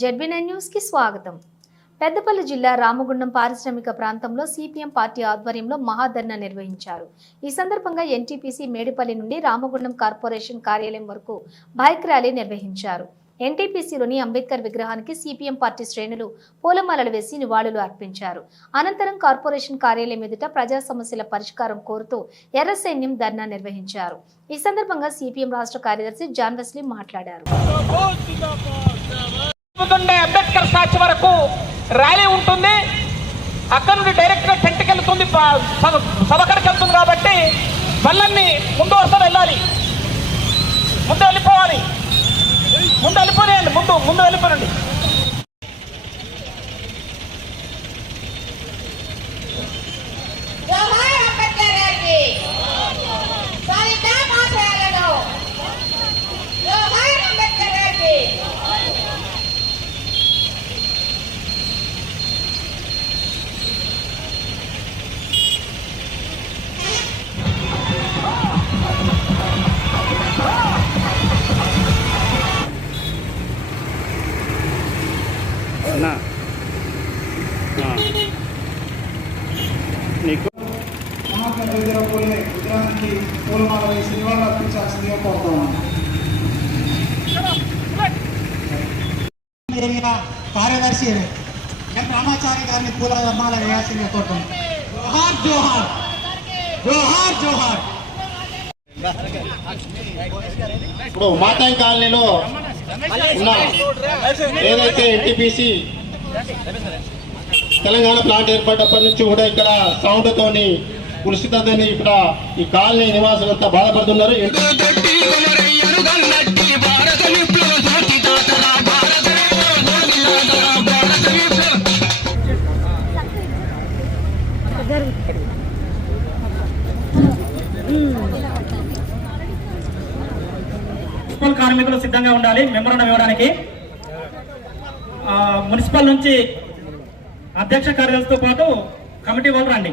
జెడ్బీనైన్ న్యూస్కి స్వాగతం. పెద్దపల్లి జిల్లా రామగుండం పారిశ్రామిక ప్రాంతంలో సిపిఎం పార్టీ ఆధ్వర్యంలో మహాధర్నా నిర్వహించారు. ఈ సందర్భంగా ఎన్టీపీసీ మేడిపల్లి నుండి రామగుండం కార్పొరేషన్ కార్యాలయం వరకు బైక్ ర్యాలీ నిర్వహించారు. ఎన్టీపీసీలోని అంబేద్కర్ విగ్రహానికి సిపిఎం పార్టీ శ్రేణులు పూలమాలలు వేసి నివాళులు అర్పించారు. అనంతరం కార్పొరేషన్ కార్యాలయం ఎదుట ప్రజా సమస్యల పరిష్కారం కోరుతూ ఎర్ర సైన్యం ధర్నా నిర్వహించారు. ఈ సందర్భంగా సిపిఎం రాష్ట్ర కార్యదర్శి జాన్ వెస్లీ మాట్లాడారు. ఉండే అంబేద్కర్ స్టాచ్యూ వరకు ర్యాలీ ఉంటుంది. అక్కడ నుండి డైరెక్ట్గా టెంట్కి వెళ్తుంది ప- సభకడికి వెళ్తుంది కాబట్టి బళ్ళన్ని ముందు వరుస వెళ్ళాలి. ముందు వెళ్ళిపోవాలి. ముందు వెళ్ళిపోయాయండి ముందు ముందు వెళ్ళిపోయండి నివాళులు అర్పించాల్సిందిగా కోరుతున్నాను కార్యదర్శి ఎన్ రామాచారి గారిని పూల పూలమాల వేయాల్సిందిగా కోరుతున్నాను జోహార్ జోహార్. జోహార్ జోహార్. ఇప్పుడు మాతాయి కాలనీలో ఉన్న ఏదైతే ఎన్టీపీసీ తెలంగాణ ప్లాంట్ ఏర్పడినప్పటి నుంచి కూడా ఇక్కడ సౌండ్ కులుషితని ఇక్కడ ఈ కాలనీ నివాసులంతా బాధపడుతున్నారు. మున్సిపల్ కార్మికులు సిద్ధంగా ఉండాలి మెమోరాండం ఇవ్వడానికి. మున్సిపల్ నుంచి అధ్యక్ష కార్యదర్శితో పాటు కమిటీ వాళ్ళు రండి.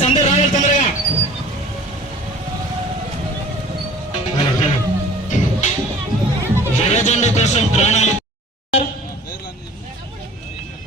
కాంగ్రెస్ అందరు రావాలి తొందరగా జనజెండ కోసం ప్రాణాలు.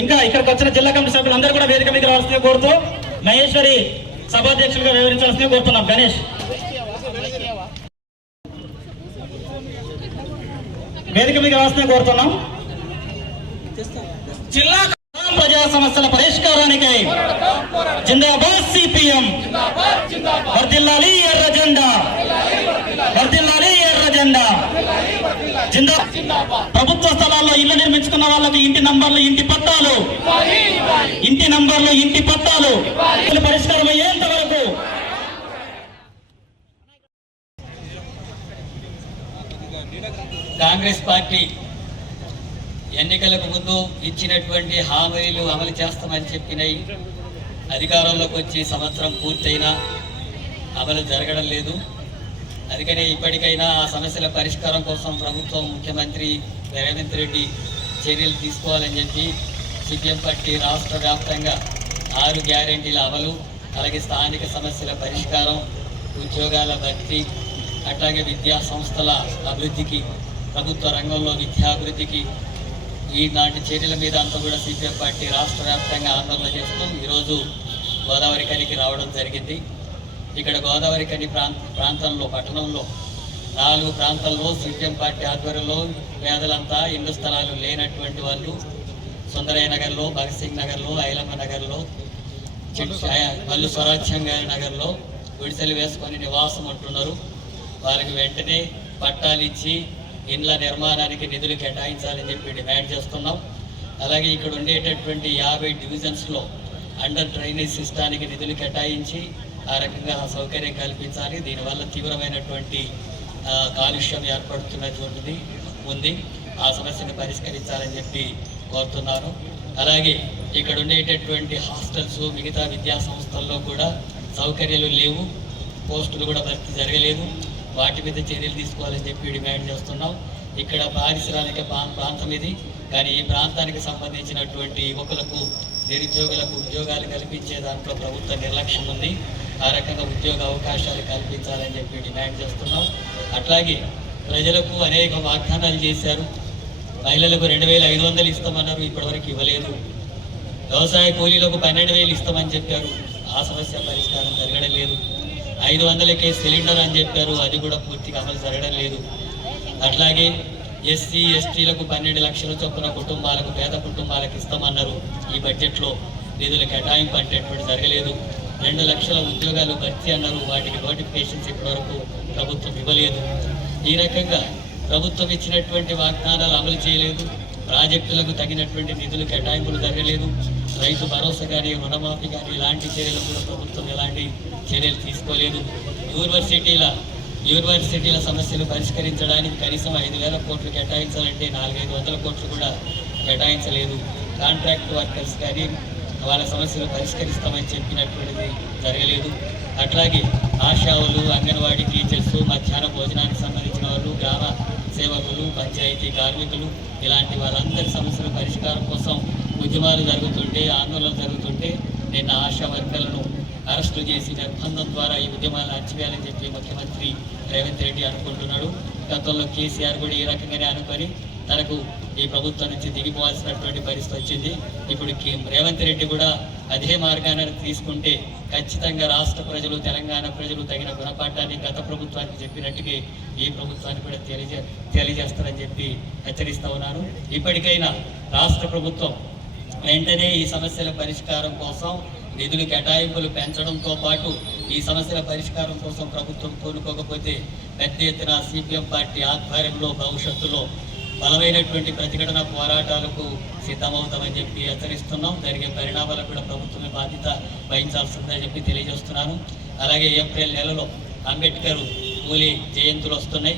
ఇంకా ఇక్కడికి వచ్చిన జిల్లా కమిటీ సభ్యులు అందరూ కూడా వేదిక మీద రావాల్సిందే కోరుతూ మహేశ్వరి సభాధ్యక్షులుగా వివరించాల్సిందే కోరుతున్నాం. గణేష్. వేదిక మీద రావాల్సిందే కోరుతున్నాం. జిల్లా ప్రజా సమస్యల పరిష్కారానికై జిందాబాద్ సిపిఎం వర్దిల్లాలి ఎర్ర జెండా. వర్దిల్లాలి ఎర్ర జెండా. జిందా ప్రభుత్వ స్థలాల్లో ఇల్లు నిర్మించుకున్న వాళ్ళకి ఇంటి నంబర్లు ఇంటి పట్టాలు ఇంటి నంబర్లు ఇంటి పట్టాలు పరిష్కారం అయ్యేంత వరకు. కాంగ్రెస్ పార్టీ ఎన్నికలకు ముందు ఇచ్చినటువంటి హామీలు అమలు చేస్తామని చెప్పినాయి అధికారంలోకి వచ్చి సంవత్సరం పూర్తయినా అమలు జరగడం లేదు. అందుకనే ఇప్పటికైనా ఆ సమస్యల పరిష్కారం కోసం ప్రభుత్వం ముఖ్యమంత్రి రేవంత్ రెడ్డి చర్యలు తీసుకోవాలని చెప్పి సిపిఎం పార్టీ రాష్ట్ర వ్యాప్తంగా ఆరు గ్యారెంటీల అమలు అలాగే స్థానిక సమస్యల పరిష్కారం ఉద్యోగాల భర్తీ అట్లాగే విద్యా సంస్థల అభివృద్ధికి ప్రభుత్వ రంగంలో విద్యాభివృద్ధికి ఈనాటి చర్యల మీద అంతా కూడా సిపిఎం పార్టీ రాష్ట్ర వ్యాప్తంగా ఆందోళన చేస్తూ ఈరోజు గోదావరి కనికి రావడం జరిగింది. ఇక్కడ గోదావరి కని ప్రాంత ప్రాంతంలో పట్టణంలో నాలుగు ప్రాంతాల్లో సిపిఎం పార్టీ ఆధ్వర్యంలో పేదలంతా ఇల్లు స్థలాలు లేనటువంటి వాళ్ళు సుందరయ్య నగర్లో భగత్ సింగ్ నగర్లో ఐలమ్మ నగర్లో మల్లు స్వరాజ్యం. గారి నగర్లో గుడిసెలు వేసుకొని నివాసం ఉంటున్నారు. వారికి వెంటనే పట్టాలు ఇచ్చి ఇండ్ల నిర్మాణానికి నిధులు కేటాయించాలని చెప్పి డిమాండ్ చేస్తున్నాం. అలాగే ఇక్కడ ఉండేటటువంటి యాభై డివిజన్స్లో అండర్ డ్రైనేజ్ సిస్టానికి నిధులు కేటాయించి ఆ రకంగా సౌకర్యం కల్పించాలి. దీనివల్ల తీవ్రమైనటువంటి కాలుష్యం ఏర్పడుతున్నటువంటిది ఉంది. ఆ సమస్యను పరిష్కరించాలని చెప్పి కోరుతున్నాను. అలాగే ఇక్కడ ఉండేటటువంటి హాస్టల్స్ మిగతా విద్యా సంస్థల్లో కూడా సౌకర్యాలు లేవు. పోస్టులు కూడా భర్తీ జరగలేదు. వాటి మీద చర్యలు తీసుకోవాలని చెప్పి డిమాండ్ చేస్తున్నాం. ఇక్కడ పారిశ్రామిక ప్రాంతం ఇది. కానీ ఈ ప్రాంతానికి సంబంధించినటువంటి యువకులకు నిరుద్యోగులకు ఉద్యోగాలు కల్పించే దాంట్లో ప్రభుత్వ నిర్లక్ష్యం ఉంది. ఆ రకంగా ఉద్యోగ అవకాశాలు కల్పించాలని చెప్పి డిమాండ్ చేస్తున్నాం. అట్లాగే ప్రజలకు అనేక వాగ్దానాలు చేశారు. మహిళలకు రెండు వేల ఐదు వందలు ఇస్తామన్నారు ఇప్పటివరకు ఇవ్వలేదు. వ్యవసాయ కూలీలకు పన్నెండు వేలు ఇస్తామని చెప్పారు. ఆ సమస్య పరిష్కారం జరగడం లేదు. ఐదు వందలకే సిలిండర్ అని చెప్పారు. అది కూడా పూర్తిగా అమలు జరగడం లేదు. అట్లాగే ఎస్సీ ఎస్టీలకు పన్నెండు లక్షల చొప్పున కుటుంబాలకు పేద కుటుంబాలకు ఇస్తామన్నారు. ఈ బడ్జెట్లో నిధుల కేటాయింపు అంటేటువంటి జరగలేదు. రెండు లక్షల ఉద్యోగాలు భర్తీ అన్నారు. వాటికి నోటిఫికేషన్స్ ఇప్పటివరకు ప్రభుత్వం ఇవ్వలేదు. ఈ రకంగా ప్రభుత్వం ఇచ్చినటువంటి వాగ్దానాలు అమలు చేయలేదు. ప్రాజెక్టులకు తగినటువంటి నిధులు కేటాయింపులు జరగలేదు. రైతు భరోసా కానీ రుణమాఫీ కానీ ఇలాంటి చర్యలు కూడా ప్రభుత్వం ఎలాంటి చర్యలు తీసుకోలేదు యూనివర్సిటీల యూనివర్సిటీల సమస్యలు పరిష్కరించడానికి కనీసం ఐదు వేల కోట్లు కేటాయించాలంటే నాలుగైదు వందల కోట్లు కూడా కేటాయించలేదు. కాంట్రాక్ట్ వర్కర్స్ కానీ వాళ్ళ సమస్యలు పరిష్కరిస్తామని చెప్పినటువంటిది జరగలేదు. అట్లాగే ఆశావులు అంగన్వాడీ టీచర్స్ మధ్యాహ్న భోజనానికి సంబంధించిన వాళ్ళు గ్రామ సేవకులు పంచాయతీ కార్మికులు ఇలాంటి వాళ్ళందరి సమస్యల పరిష్కారం కోసం ఉద్యమాలు జరుగుతుంటే ఆందోళనలు జరుగుతుంటే నిన్న ఆశా వర్కర్లను అరెస్టు చేసి నిర్బంధం ద్వారా ఈ ఉద్యమాలను అణచివేయాలని చెప్పి ముఖ్యమంత్రి రేవంత్ రెడ్డి అనుకుంటున్నాడు. గతంలో కేసీఆర్ కూడా ఈ రకంగానే అనుకొని తనకు ఈ ప్రభుత్వం నుంచి దిగిపోవాల్సినటువంటి పరిస్థితి వచ్చింది. ఇప్పుడు కే- రేవంత్ రెడ్డి కూడా అదే మార్గాన్ని తీసుకుంటే ఖచ్చితంగా రాష్ట్ర ప్రజలు తెలంగాణ ప్రజలు తగిన గుణపాఠాన్ని గత ప్రభుత్వానికి చెప్పినట్టుగా ఈ ప్రభుత్వాన్ని కూడా తెలియజే తెలియజేస్తారని చెప్పి హెచ్చరిస్తూ ఉన్నాను ఇప్పటికైనా రాష్ట్ర ప్రభుత్వం వెంటనే ఈ సమస్యల పరిష్కారం కోసం నిధులు కేటాయింపులు పెంచడంతో పాటు ఈ సమస్యల పరిష్కారం కోసం ప్రభుత్వం కోరుకోకపోతే పెద్ద ఎత్తున సిపిఎం పార్టీ ఆధ్వర్యంలో భవిష్యత్తులో బలమైనటువంటి ప్రతిఘటన పోరాటాలకు సిద్ధమవుతామని చెప్పి హెచ్చరిస్తున్నాం. జరిగే పరిణామాలకు కూడా ప్రభుత్వమే బాధ్యత వహించాల్సిందని చెప్పి తెలియజేస్తున్నాను. అలాగే ఏప్రిల్ నెలలో అంబేద్కర్ కూలీ జయంతులు వస్తున్నాయి.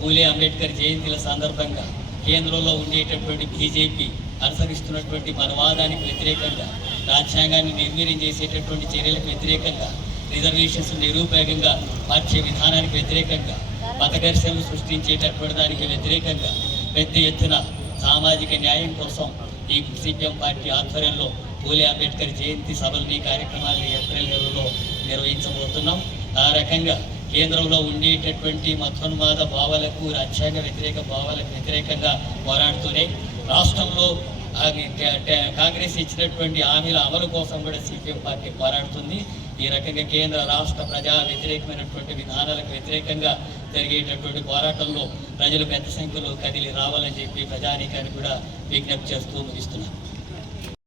కూలీ అంబేద్కర్ జయంతుల సందర్భంగా కేంద్రంలో ఉండేటటువంటి బీజేపీ అనుసరిస్తున్నటువంటి మనవాదానికి వ్యతిరేకంగా రాజ్యాంగాన్ని నిర్వీర్యం చేసేటటువంటి చర్యలకు వ్యతిరేకంగా రిజర్వేషన్స్ నిరూపయోగంగా మార్చే విధానానికి వ్యతిరేకంగా మత ఘర్షణలు సృష్టించేటటువంటి దానికి వ్యతిరేకంగా పెద్ద ఎత్తున సామాజిక న్యాయం కోసం ఈ సిపిఎం పార్టీ ఆధ్వర్యంలో పూలే అంబేద్కర్ జయంతి సభలని కార్యక్రమాలను ఏప్రిల్ నెలలో నిర్వహించబోతున్నాం. ఆ రకంగా కేంద్రంలో ఉండేటటువంటి మతోన్మాద భావాలకు రాజ్యాంగ వ్యతిరేక భావాలకు వ్యతిరేకంగా పోరాడుతూనే రాష్ట్రంలో ఆ కాంగ్రెస్ ఇచ్చినటువంటి హామీల అమలు కోసం కూడా సిపిఎం పార్టీ పోరాడుతుంది. ఈ రకంగా కేంద్ర రాష్ట్ర ప్రజా వ్యతిరేకమైనటువంటి విధానాలకు వ్యతిరేకంగా జరిగేటటువంటి పోరాటంలో ప్రజలు పెద్ద సంఖ్యలో కదిలి రావాలని చెప్పి ప్రజానీకాన్ని కూడా విజ్ఞప్తి చేస్తూ ముగిస్తున్నాను